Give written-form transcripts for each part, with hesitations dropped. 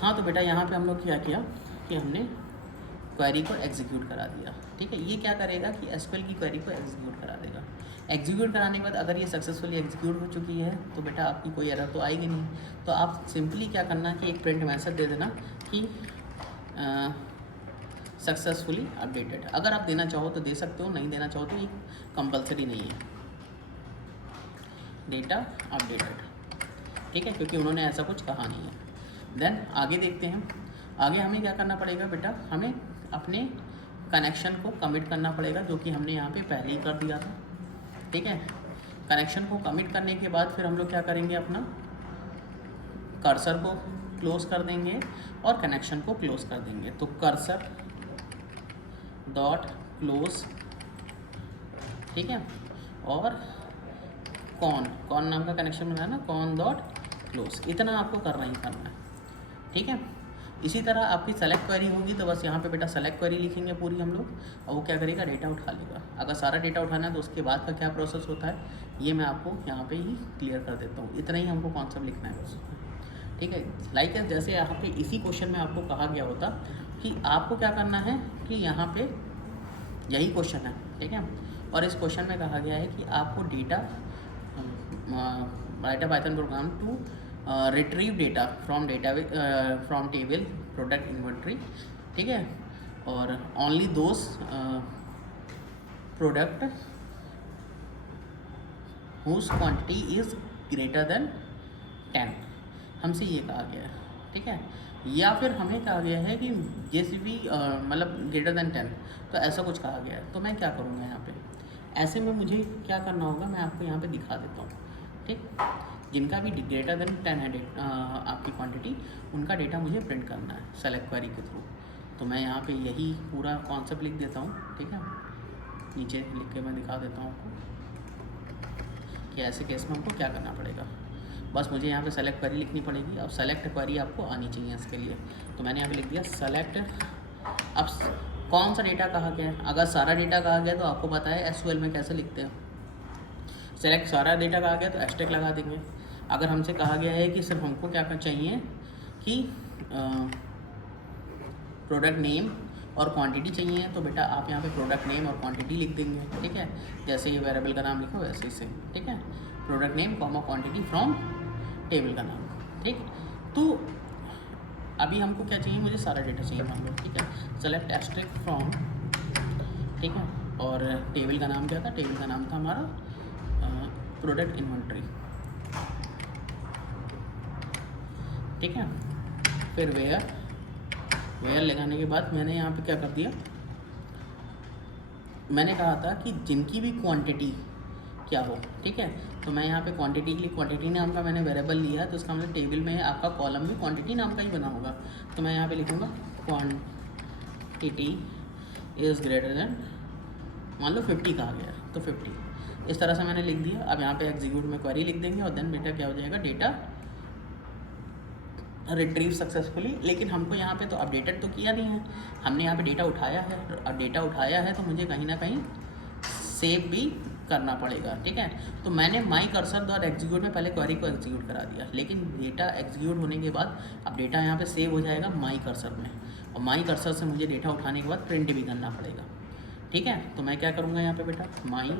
हाँ तो बेटा यहाँ पे हम लोग क्या किया कि हमने क्वेरी को एग्जीक्यूट करा दिया। ठीक है, ये क्या करेगा कि एसक्यूएल की क्वेरी को एग्जीक्यूट करा देगा। एग्जीक्यूट कराने के बाद अगर ये सक्सेसफुली एग्जीक्यूट हो चुकी है तो बेटा आपकी कोई एरर तो आएगी नहीं। तो आप सिंपली क्या करना कि एक प्रिंट मैसेज दे देना कि सक्सेसफुली अपडेटेड। अगर आप देना चाहो तो दे सकते हो, नहीं देना चाहो तो ये कंपलसरी नहीं है, डेटा अपडेटेड। ठीक है, क्योंकि उन्होंने ऐसा कुछ कहा नहीं है। देन आगे देखते हैं। आगे हमें क्या करना पड़ेगा बेटा, हमें अपने कनेक्शन को कमिट करना पड़ेगा, जो कि हमने यहाँ पे पहले ही कर दिया था। ठीक है, कनेक्शन को कमिट करने के बाद फिर हम लोग क्या करेंगे, अपना कर्सर को क्लोज कर देंगे और कनेक्शन को क्लोज कर देंगे। तो कर्सर डॉट क्लोज, ठीक है, और कौन नाम का कनेक्शन बनाना, कौन डॉट क्लोज, इतना आपको करना ही करना है। ठीक है, इसी तरह आपकी सेलेक्ट क्वेरी होगी तो बस यहाँ पे बेटा सेलेक्ट क्वेरी लिखेंगे पूरी हम लोग, और वो क्या करेगा, डेटा उठा लेगा। अगर सारा डेटा उठाना है तो उसके बाद का क्या प्रोसेस होता है ये मैं आपको यहाँ पे ही क्लियर कर देता हूँ। इतना ही हमको कॉन्सेप्ट लिखना है बस। ठीक है, लाइक जैसे यहाँ पे इसी क्वेश्चन में आपको कहा गया होता कि आपको क्या करना है कि यहाँ पे यही क्वेश्चन है। ठीक है, और इस क्वेश्चन में कहा गया है कि आपको data write a Python program to retrieve data from table product inventory. ठीक है, और only those product whose quantity is greater than 10, हमसे ये कहा गया है। ठीक है, या फिर हमें कहा गया है कि जैसे भी मतलब ग्रेटर देन 10, तो ऐसा कुछ कहा गया है। तो मैं क्या करूँगा यहाँ पे, ऐसे में मुझे क्या करना होगा, मैं आपको यहाँ पे दिखा देता हूँ। ठीक, जिनका भी ग्रेटर देन 10 है आपकी क्वांटिटी, उनका डेटा मुझे प्रिंट करना है सेलेक्ट क्वेरी के थ्रू। तो मैं यहाँ पे यही पूरा कॉन्सेप्ट लिख देता हूँ। ठीक है, नीचे लिख के मैं दिखा देता हूँ आपको कि ऐसे केस में हमको क्या करना पड़ेगा। बस मुझे यहाँ पे सेलेक्ट क्वेरी लिखनी पड़ेगी। अब सेलेक्ट क्वेरी आपको आनी चाहिए इसके लिए, तो मैंने यहाँ पे लिख दिया सेलेक्ट। अब कौन सा डेटा कहा गया है, अगर सारा डेटा कहा गया तो आपको पता है एसक्यूएल में कैसे लिखते हैं, सेलेक्ट सारा डेटा कहा गया तो एस्टेक लगा देंगे। अगर हमसे कहा गया है कि सिर्फ हमको क्या चाहिए कि प्रोडक्ट नेम और क्वांटिटी चाहिए, तो बेटा आप यहाँ पे प्रोडक्ट नेम और क्वांटिटी लिख देंगे। ठीक है, जैसे ये वेरिएबल का नाम लिखो वैसे ही सेम। ठीक है, product name comma quantity from table का नाम। ठीक, तो अभी हमको क्या चाहिए, मुझे सारा डेटा चाहिए मान लो। ठीक है, सेलेक्ट एस्टेक फ्रॉम, ठीक है, और टेबल का नाम क्या था, टेबल का नाम था हमारा प्रोडक्ट इन्वेंट्री। ठीक है, फिर वेयर लगाने के बाद मैंने यहाँ पे क्या कर दिया, मैंने कहा था कि जिनकी भी क्वांटिटी क्या हो। ठीक है, तो मैं यहाँ पे क्वांटिटी के लिए क्वांटिटी नाम का मैंने वेरिएबल लिया, तो इसका मतलब टेबल में आपका कॉलम भी क्वांटिटी नाम का ही बना होगा। तो मैं यहाँ पे लिखूँगा क्वांटिटी इज़ ग्रेटर देन, मान लो 50 कहा गया तो 50, इस तरह से मैंने लिख दिया। अब यहाँ पे एग्जीक्यूट में क्वेरी लिख देंगे और देन बेटा क्या हो जाएगा, डेटा रिट्रीव सक्सेसफुली। लेकिन हमको यहाँ पे तो अपडेटेड तो किया नहीं है, हमने यहाँ पे डेटा उठाया है। अब डेटा उठाया है तो मुझे कहीं ना कहीं सेव भी करना पड़ेगा। ठीक है, तो मैंने माई कर्सर डॉट एग्जीक्यूट में पहले क्वेरी को एग्जीक्यूट करा दिया, लेकिन डेटा एग्जीक्यूट होने के बाद अब डेटा यहाँ पे सेव हो जाएगा माई कर्सर में, और माई कर्सर से मुझे डेटा उठाने के बाद प्रिंट भी करना पड़ेगा। ठीक है, तो मैं क्या करूँगा यहाँ पे बेटा, माई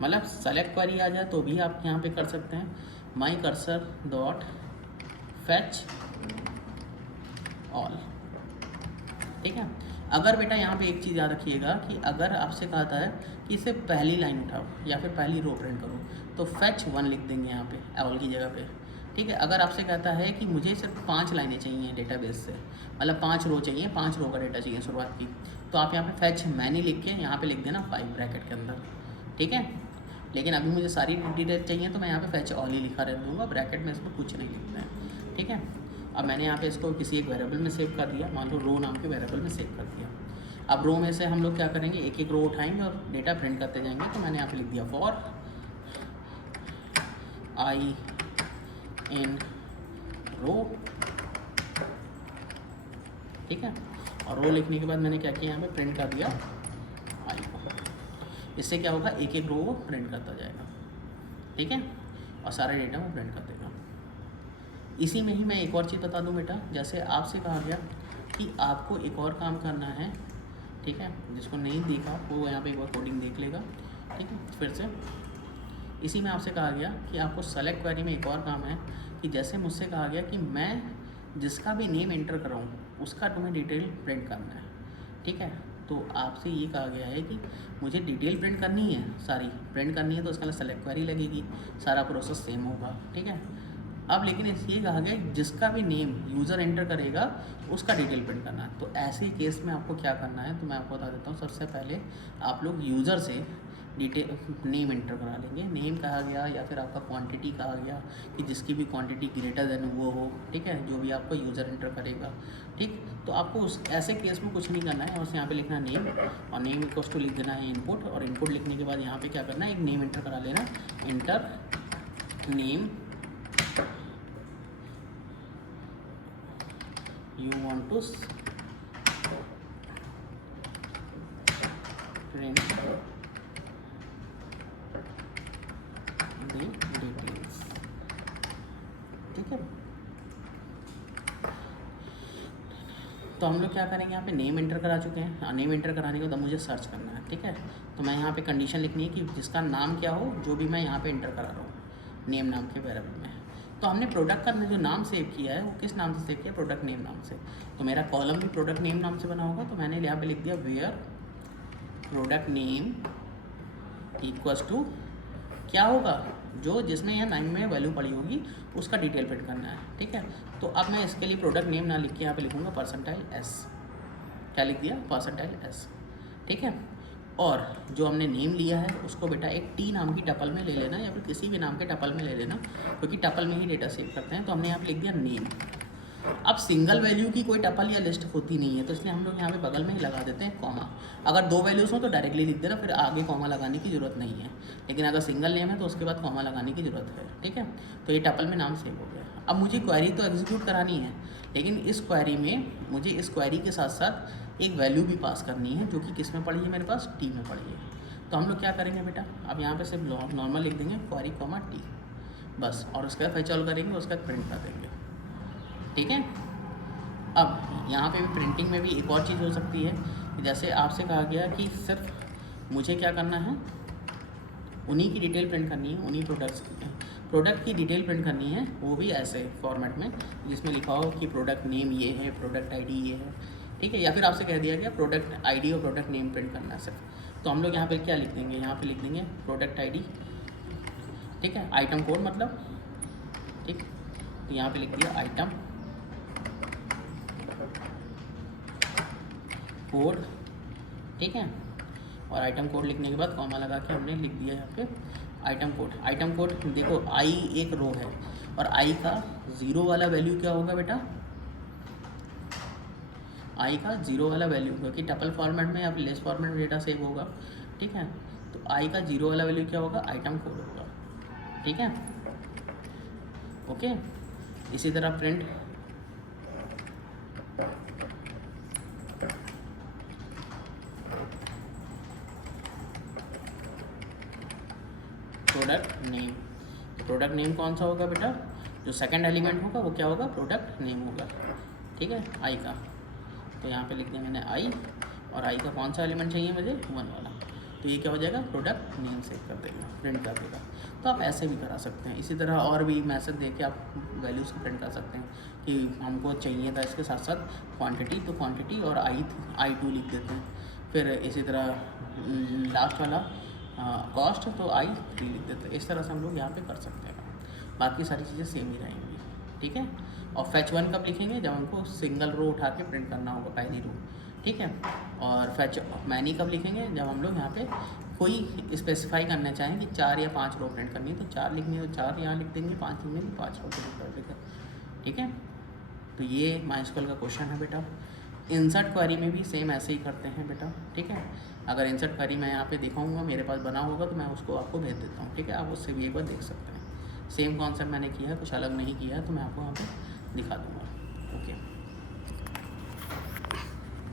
मतलब सेलेक्ट क्वेरी आ जाए तो भी आप यहाँ पे कर सकते हैं, my cursor dot fetch all. ठीक है, अगर बेटा यहाँ पे एक चीज़ याद रखिएगा कि अगर आपसे कहता है कि इसे पहली लाइन उठाओ या फिर पहली रो प्रिंट करो, तो फैच 1 लिख देंगे यहाँ पे ऑल की जगह पे। ठीक है, अगर आपसे कहता है कि मुझे सिर्फ 5 लाइनें चाहिए डेटाबेस से, मतलब 5 रो चाहिए, 5 रो का डेटा चाहिए शुरुआत की, तो आप यहाँ पे फैच मैनी लिख के यहाँ पे लिख देना 5 ब्रैकेट के अंदर। ठीक है, लेकिन अभी मुझे सारी डिटेल चाहिए तो मैं यहाँ पे फैच ऑल ही लिखा रह दूँगा, ब्रैकेट में इसको कुछ नहीं लिखना है। ठीक है, अब मैंने यहाँ पे इसको किसी एक वेरिएबल में सेव कर दिया, मान लो रो नाम के वेरिएबल में सेव कर दिया। अब रो में से हम लोग क्या करेंगे, एक एक रो उठाएंगे और डेटा प्रिंट करते जाएंगे। तो मैंने यहाँ पे लिख दिया फॉर आई इन रो। ठीक है, और रो लिखने के बाद मैंने क्या किया, यहाँ पे प्रिंट कर दिया आई को। इससे क्या होगा, एक एक रो वो प्रिंट करता जाएगा। ठीक है, और सारा डेटा वो प्रिंट कर देगा। इसी में ही मैं एक और चीज़ बता दूं बेटा, जैसे आपसे कहा गया कि आपको एक और काम करना है, ठीक है, जिसको नहीं देखा वो यहाँ पे एक बार कोडिंग देख लेगा, ठीक है। फिर से इसी में आपसे कहा गया कि आपको सेलेक्ट क्वेरी में एक और काम है कि जैसे मुझसे कहा गया कि मैं जिसका भी नेम एंटर कराऊँ उसका तुम्हें डिटेल प्रिंट करना है, ठीक है। तो आपसे ये कहा गया है कि मुझे डिटेल प्रिंट करनी है, सारी प्रिंट करनी है, तो उसके लिए सेलेक्ट क्वेरी लगेगी, सारा प्रोसेस सेम होगा, ठीक है। अब लेकिन ये कहा गया जिसका भी नेम यूज़र एंटर करेगा उसका डिटेल प्रिंट करना है। तो ऐसे केस में आपको क्या करना है, तो मैं आपको बता देता हूँ। सबसे पहले आप लोग यूज़र से डिटेल नेम एंटर करा लेंगे। नेम कहा गया या फिर आपका क्वांटिटी कहा गया कि जिसकी भी क्वांटिटी ग्रेटर देन वो हो, ठीक है, जो भी आपको यूज़र एंटर करेगा, ठीक। तो आपको उस ऐसे केस में कुछ नहीं करना है, और यहाँ पे लिखना नेम, और नेम इक्वल्स टू लिख देना है इनपुट, और इनपुट लिखने के बाद यहाँ पे क्या करना है, एक नेम एंटर करा लेना, inter name you want to print the details, ठीक है। तो हम लोग क्या करेंगे, यहाँ पे नेम एंटर करा चुके हैं। नेम एंटर कराने के बाद मुझे सर्च करना है, ठीक है। तो मैं यहाँ पे कंडीशन लिखनी है कि जिसका नाम क्या हो, जो भी मैं यहाँ पे एंटर करा रहा हूँ नेम नाम के वेरिएबल में। तो हमने प्रोडक्ट का जो नाम सेव किया है वो किस नाम से सेव किया, प्रोडक्ट नेम नाम से। तो मेरा कॉलम भी प्रोडक्ट नेम नाम से बना होगा, तो मैंने यहाँ पे लिख दिया where product name equals to क्या होगा, जो जिसमें यहाँ नाम में वैल्यू पड़ी होगी उसका डिटेल प्रिंट करना है, ठीक है। तो अब मैं इसके लिए प्रोडक्ट नेम ना लिख के यहाँ पे लिखूँगा %s, क्या लिख दिया, %s, ठीक है। और जो हमने नेम लिया है उसको बेटा एक टी नाम की टपल में ले लेना, या फिर किसी भी नाम के टपल में ले लेना, क्योंकि टपल में ही डेटा सेव करते हैं। तो हमने यहाँ पे लिख दिया नेम। अब सिंगल वैल्यू की कोई टपल या लिस्ट होती नहीं है, तो इसलिए हम लोग यहाँ पे बगल में ही लगा देते हैं कॉमा। अगर 2 वैल्यूज़ हो तो डायरेक्टली लिख देना, फिर आगे कॉमा लगाने की ज़रूरत नहीं है। लेकिन अगर सिंगल नेम है तो उसके बाद कॉमा लगाने की ज़रूरत है, ठीक है। तो ये टपल में नाम सेव हो गया। अब मुझे क्वेरी तो एग्जीक्यूट करानी है, लेकिन इस क्वेरी में मुझे इस क्वेरी के साथ साथ एक वैल्यू भी पास करनी है, जो कि किस में पड़ी है, मेरे पास टी में पड़ी है। तो हम लोग क्या करेंगे बेटा, अब यहाँ पे सिर्फ नॉर्मल लिख देंगे क्वेरी कॉमा टी, बस, और उसके बाद फेच ऑल करेंगे, उसके बाद प्रिंट कर देंगे, ठीक है। अब यहाँ पे भी प्रिंटिंग में भी एक और चीज़ हो सकती है, जैसे आपसे कहा गया कि सिर्फ मुझे क्या करना है, उन्हीं की डिटेल प्रिंट करनी है, उन्हीं प्रोडक्ट की डिटेल प्रिंट करनी है, वो भी ऐसे फॉर्मेट में जिसमें लिखा हो कि प्रोडक्ट नेम ये है, प्रोडक्ट आईडी ये है, ठीक है। या फिर आपसे कह दिया गया प्रोडक्ट आईडी और प्रोडक्ट नेम प्रिंट करना है सिर्फ। तो हम लोग यहाँ पे क्या लिख देंगे, यहाँ पे लिख देंगे प्रोडक्ट आईडी, ठीक है, आइटम कोड मतलब, ठीक। तो यहाँ पे लिख दिया आइटम कोड, ठीक है। और आइटम कोड लिखने के बाद कॉमा लगा के हमने लिख दिया यहाँ पे आइटम कोड। आइटम कोड देखो, आई एक रो है, और आई का 0 वाला वैल्यू क्या होगा बेटा, आई का 0 वाला वैल्यू, क्योंकि टपल फॉर्मेट में या फिर लेस फॉर्मेट में डेटा सेव होगा, ठीक है। तो आई का 0 वाला वैल्यू क्या होगा, आइटम कोड होगा, ठीक है, ओके। इसी तरह प्रिंट प्रोडक्ट नेम। तो प्रोडक्ट नेम कौन सा होगा बेटा, जो सेकंड एलिमेंट होगा वो क्या होगा, प्रोडक्ट नेम होगा, ठीक है, आई का। तो यहाँ पे लिख दिया मैंने आई, और आई का कौन सा एलिमेंट चाहिए मुझे, 1 वाला। तो ये क्या हो जाएगा, प्रोडक्ट नेम सेव कर देगा, प्रिंट कर देगा। तो आप ऐसे भी करा सकते हैं। इसी तरह और भी मैसेज दे के आप वैल्यूज़ को प्रिंट कर सकते हैं कि हमको चाहिए था इसके साथ साथ क्वांटिटी, तो क्वांटिटी और I2 लिख देते हैं। फिर इसी तरह लास्ट वाला कॉस्ट, तो I3 लिख देते हैं। इस तरह से हम लोग यहाँ पे कर सकते हैं। बाकी सारी चीज़ें सेम ही रहेंगी, ठीक है। और फैच 1 कब लिखेंगे, जब हमको सिंगल रो उठा के प्रिंट करना होगा, पहली रो, ठीक है। और फैच मैनी कब लिखेंगे, जब हम लोग यहाँ पे कोई स्पेसिफाई करना चाहें कि 4 या 5 रो प्रिंट करनी है, तो 4 लिखनी है तो 4 यहाँ लिख देंगे, 5 लिखनी है तो 5 रो प्रिंट कर देंगे, ठीक है। तो ये MySQL का क्वेश्चन है बेटा। इंसर्ट क्वेरी में भी सेम ऐसे ही करते हैं बेटा, ठीक है। अगर इंसर्ट क्वेरी मैं यहाँ पे दिखाऊंगा, मेरे पास बना होगा, तो मैं उसको आपको भेज देता हूँ, ठीक है। आप उससे भी एक बार देख सकते हैं। सेम कॉन्सेप्ट मैंने किया है, कुछ अलग नहीं किया है, तो मैं आपको यहाँ पे दिखा दूँगा, ओके।